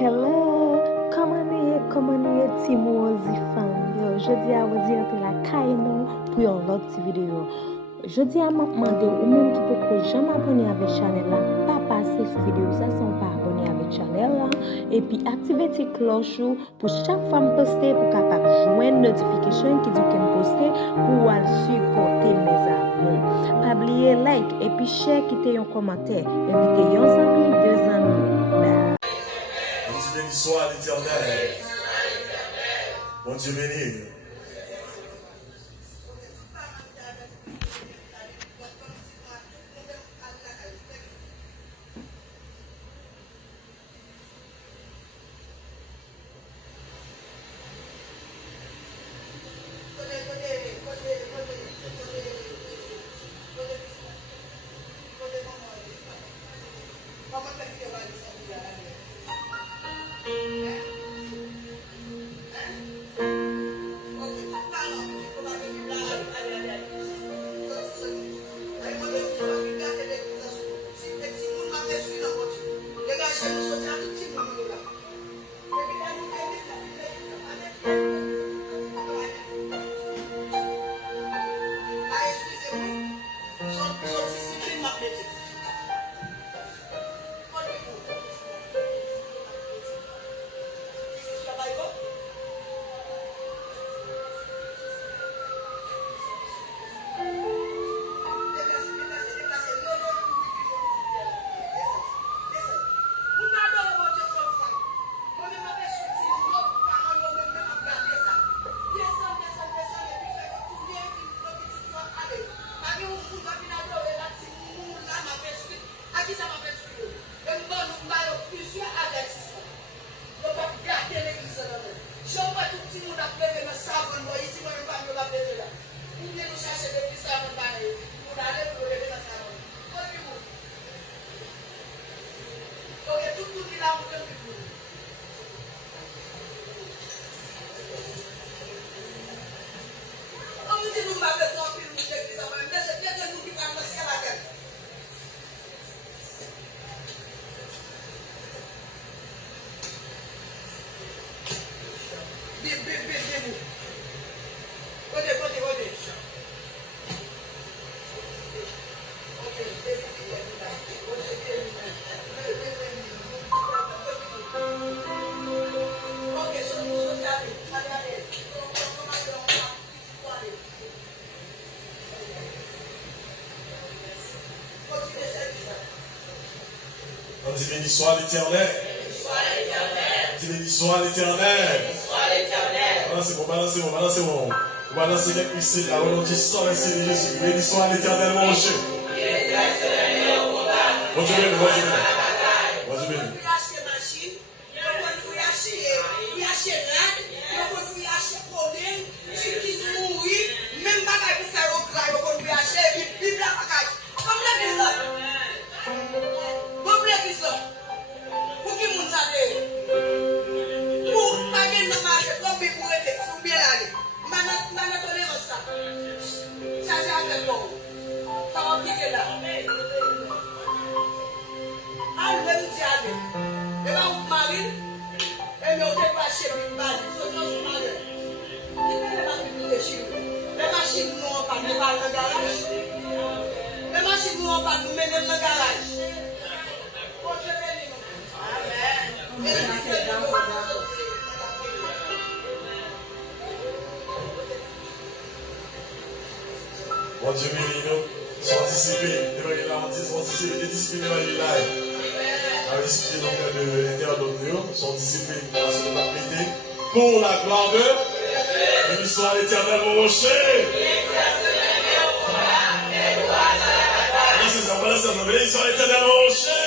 Hello, comment nous est Timozi fan yo. Je dis à vous dire que la caille nous pour une autre vidéo. Je dis à m'a demandé ou même qui peut jamais abonner avec channel là, pas passer sur vidéo ça sans pas abonner avec channel là et puis activer la cloche pour chaque fois me poster pour capable joindre notification qui dit que me poster pour supporter mes abonnés. Pas oublier like et puis share quitter un commentaire, inviter un ami, deux amis. Bye. Béni soit l'Éternel. Mon Dieu béni. On dit béni soit l'Éternel. Béni soit l'Éternel. Balancez-moi. Balancez les cuisses là. On dit sans le Seigneur Jésus. Béni soit l'Éternel, mon Dieu. Mon Dieu béni. Mon Dieu béni nous, sois discipliné, discipliné là. La discipline de l'internaute, son discipline parce que nous prêter pour la gloire de béni soit l'Éternel mon rocher. Béni soit l'Éternel mon rocher.